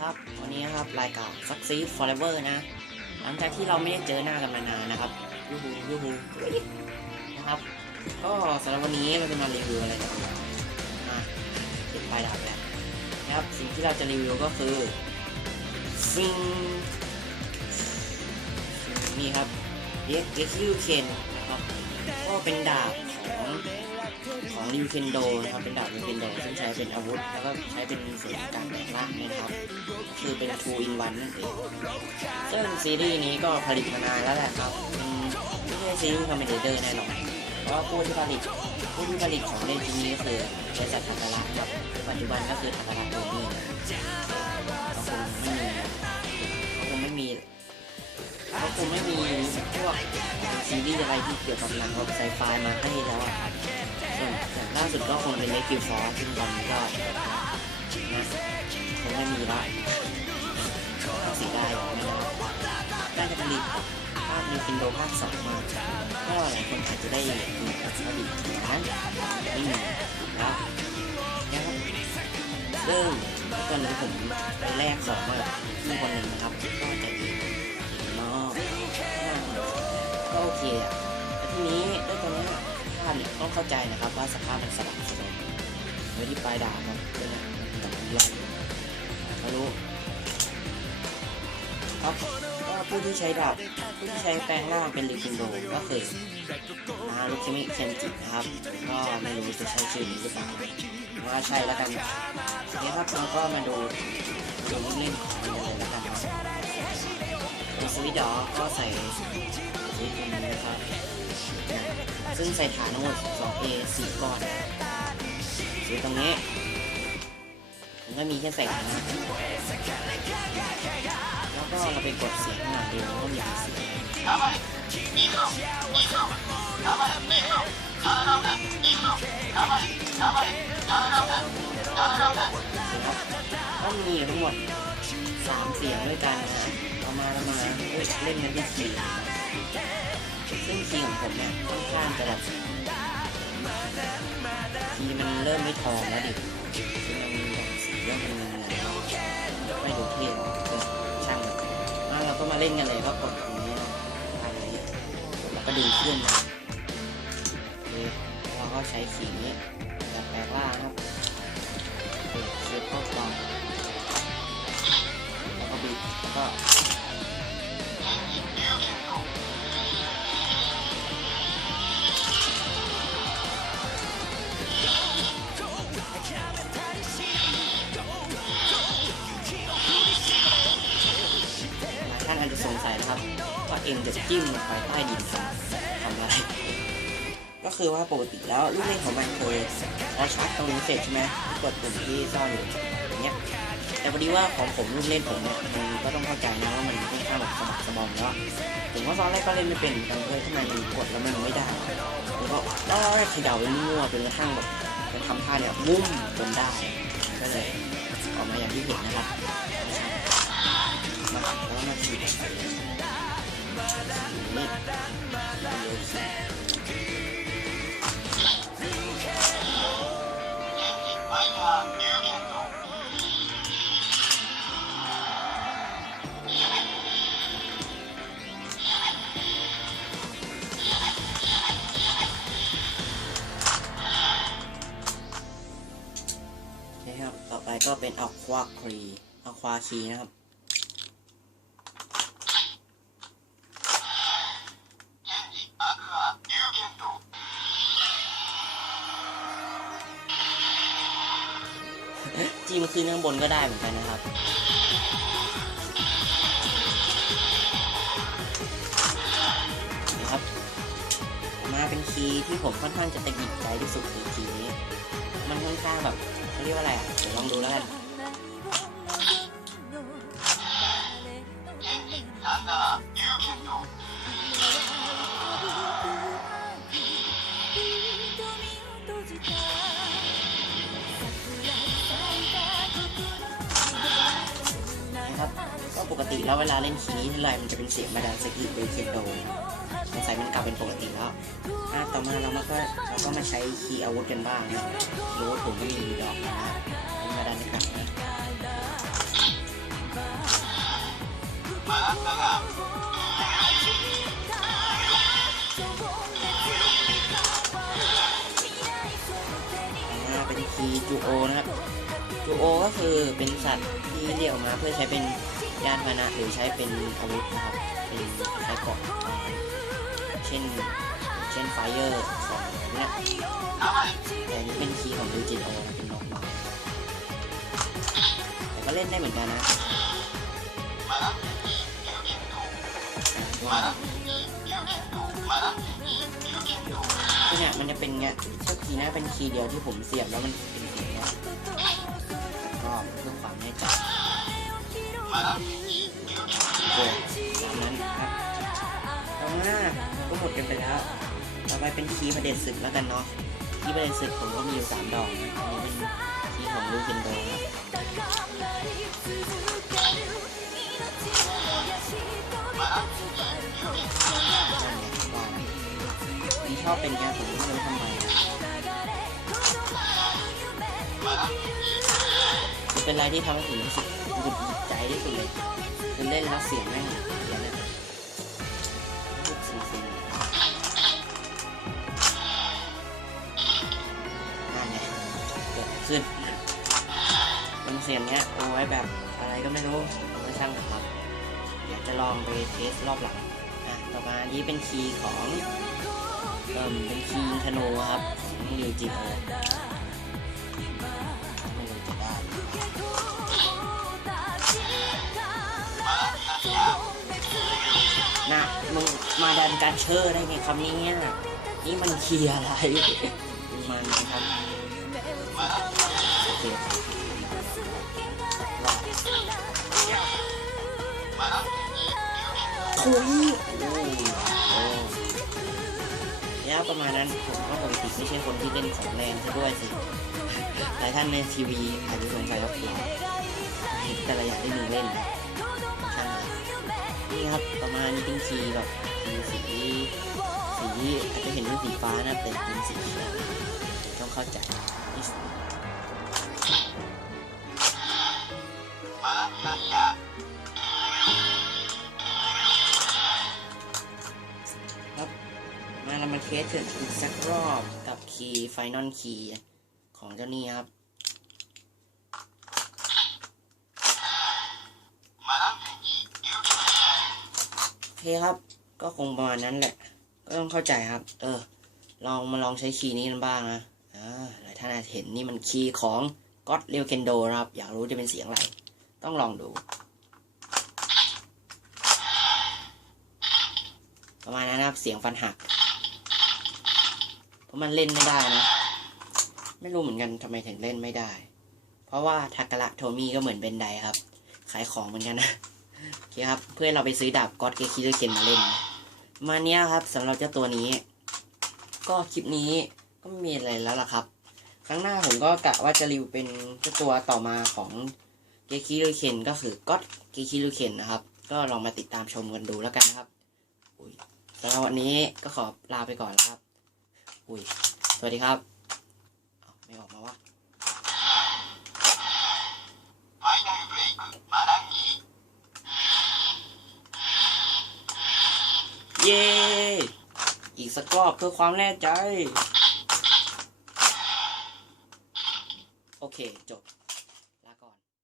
ครับวันนี้นะครับรายการ Succeed Forever นะ หลังจากที่เราไม่ได้เจอหน้ากันมานานนะครับยูฮูยูฮูนะครับ ก็สำหรับวันนี้เราจะมารีวิวอะไรกันอะติดปลายดาบแล้วนะครับสิ่งที่เราจะรีวิวก็คือซิงนี่ครับเรียกเรียกยูเคนนะครับก็เป็นดาบของของริวเคนโดนะครับเป็นดาบริวเคนโดซึ่งใช้เป็นอาวุธแล้วก็ใช้เป็นส่วนของการแบ่งร่างนะครับ คือเป็น two in one นั่นเองซึ่งซีรีส์นี้ก็ผลิตมานานแล้วแหละครับไม่ใช่ซีรีส์คอมเมดี้เดอร์แน่นอนเพราะผู้ที่ผลิตผู้ที่ผลิตของเล่นชิ้นนี้ก็คือบริษัททัตาระครับปัจจุบันก็คือทัตาระโดนี่เขาคงไม่มีเขาคงไม่มีเขาคงไม่มีพวกซีรีส์อะไรที่เกี่ยวกับหนังแบบไซไฟมาให้แล้วอะส่วนส่วนล่าสุดก็คงเป็นเลกิวฟอร์ซึ่งตอนนี้ก็นะคงไม่มีละ สีได้ไม่ได้น่าจะผลิตภาคนิวคินโดภาคสองมาก็หลายคนอาจจะได้ดูกับผลิตนั้นไม่มีแล้วนะครับซึ่งตอนนี้ผมไปแลกของมาที่คนหนึ่งนะครับก็จะดีมากก็โอเคอะแต่ทีนี้ด้วยตอนนี้ภาพเนี่ยต้องเข้าใจนะครับว่าสภาพมันสลับสลบโดยที่ปลายดาบครับเป็นแบบนี้ไม่รู้ ครับก็ผู้ที่ใช้ดาบผู้ที่ใช้แปลงร่างเป็นลิคินโดก็คือนารุคิมิเคนจินะครับ ก็ไม่รู้จะใช้ชื่อนี้หรือเปล่าว่าใช่แล้วกันนี่ครับเราก็มาดูดูเล่นๆของมันเลยแล้วกันนะมีสวิตดอกก็ใส่สวิตตรงนี้นะครับ ซึ่งใส่ฐานทั้งหมด 2A 4ก้อนซื้อตรงนี้ มันก็มีแค่แสงนะแล้วก็เราไปกดเสียงหน่อยดูว่ามีเสียงก็มีทั้งหมด3เสียงด้วยกันนะเอามาแล้วมาเล่นกันที่สี่ซึ่งคีย์ของผมเนี่ยค่อนข้างจะแบบคีย์มันเริ่มไม่ทองแล้วดิมันมีแบบ สีเริ่มเป็นไม่ดูเท่หรอกช่างแล้วเราก็มาเล่นกันเลยก็กดตรงนี้ทางนี้แล้วก็ดึงขึ้นนะเราก็ใช้ขีนี้แบบแปลงล่างครับเคเสียบเข้าไปแล้วก็บิดแล้วก็ ท่านจะสงสัยนะครับว่าเอ็มจะจิ้มลงไปใต้ดินทำทำอะไร ก็คือว่าปกติแล้วลูกเล่นของมันคือเราชาร์จตรงนี้เสร็จใช่ไหมกดปุ่มที่ซ่อนอยู่อย่างเงี้ยแต่พอดีว่าของผมลูกเล่นผมเนี่ยมันก็ต้องเข้าใจนะว่ามันค่อนข้างแบบสะบักสะบอมแล้วถึงว่าตอนแรกก็เล่นไม่เป็นกันเลยทำไมมันกดแล้วมันไม่ได้แล้วก็ได้เขย่าไปมั่วจนกระทั่งแบบมันทำท่าเนี่ยมุ้มจนได้ก็เลยออกมาอย่างที่เห็นนะครับ มาแล้วมาฉีดนี่นะครับ ต่อไปก็เป็นอควาครีอควาคีนะครับ จิ้มขึ้นข้างบนก็ได้เหมือนกันนะครับนะครับ มาเป็นคีย์ที่ผมค่อนข้างจะตะกิดใจที่สุดคือคีย์นี้ มันค่อนข้างแบบเขาเรียกว่าอะไรอะ เดี๋ยวลองดูแล้วกัน ก็ปกติแล้วเวลาเล่นคีย์นี้ทีไรมันจะเป็นเสียงมาดานสกิเดเคนโดสงสัยมันกลับเป็นปกติแล้วอะต่อมาเรามาก็เราก็มาใช้คีย์อาวุธกันบ้างนะรู้ว่าผมก็มีดอกนะมาดันนะครับนะอ่าเป็นคีจูโอนะครับจูโอก็คือเป็นสัตว์ที่เรียกออกมาเพื่อใช้เป็น ยานพาหนะหรือใช้เป็นอาวุธนะครับ เป็นใช้เกาะป้อนเช่น เช่นไฟเออร์ของเนี่ยแต่นี้เป็นคีย์ของยูจิโอเป็นนกน้อยแต่ก็เล่นได้เหมือนกันนะเนี่ยมันจะเป็นเงี้ยเจ้าคีย์น้าเป็นคีย์เดียวที่ผมเสียบแล้วมันเป็น โอ้นั้นครับต่อมาก็หมดกันไปแล้วต่อไปเป็นคีย์ประเด็นศึกแล้วกันเนาะคีย์ประเด็นศึกผมก็มีอยู่สามดอกนะอันนี้เป็นคีย์ของลูเคนโดครับนั่นไงว่าผมชอบเป็นแกผมไม่รู้ทำไมมันเป็นอะไรที่ทำให้ผมรู้สึกหงุดหงิด ใจที่สุดเลยคือเล่นแล้วเสียงแม่งเสียงเลยรู้สึกซิงๆนั่นไงเกิดขึ้นเป็นเสียงเนี้ยเอาไว้แบบอะไรก็ไม่รู้ไว้ช่างครับอยากจะลองไปเทสรอบหลังอะต่อมาอันนี้เป็นคีย์ของเอ่มเป็นคีย์ธนูครับของริวจิโอ มาดันการเชอร์ได้ไงครับเนี่ยนี่มันเคลียอะไรมันนะครับโอเคคุยโอ้โหเนี่ยประมาณนั้นผมก็ปกติไม่ใช่คนที่เล่นของแรงซะด้วยสิหลายท่านในทีวีอาจจะสงสัยว่าเราเห็นแต่ละอย่างที่มึงเล่นช่างนี่ครับประมาณนี้เป็นคียแบบ คีย์สีสีอาจจะเห็นเป็นสีฟ้านะแต่เป็นสีเขียวต้องเข้าใจครับมาเรามาเทสถึงอีกสักรอบกับคีย์ไฟนอลคีย์ของเจ้านี่ครับโอเคครับ ก็คงประมาณนั้นแหละ ก็ต้องเข้าใจครับ เออ ลองมาลองใช้คีย์นี้กันบ้างนะอ่าหลายท่านอาจจะเห็นนี่มันคีย์ของ God r e l k e n d o นะครับ อยากรู้จะเป็นเสียงอะไร ต้องลองดู ประมาณนั้นนะครับ เสียงฟันหัก เพราะมันเล่นไม่ได้นะ ไม่รู้เหมือนกันทำไมถึงเล่นไม่ได้ เพราะว่าทากระโทมี่ก็เหมือนเบนไดครับ ขายของเหมือนกันนะ โอเคครับ เพื่อนเราไปซื้อดาบก็อดเกคิเคนมาเล่น มาเนี้ยครับสำหรับเจ้าตัวนี้ ก็คลิปนี้ก็ไม่มีอะไรแล้วล่ะครับ ครั้งหน้าผมก็กะว่าจะรีวิวเป็นเจ้าตัวต่อมาของเกคิเคนก็คือก็อดเกคิเคนนะครับ ก็ลองมาติดตามชมกันดูแล้วกันนะครับอุยสำหรับวันนี้ก็ขอลาไปก่อนแล้วครับ อุ้ย สวัสดีครับ ไม่ออกมาวะ เย้ อีก สักรอบเพื่อความแน่ใจ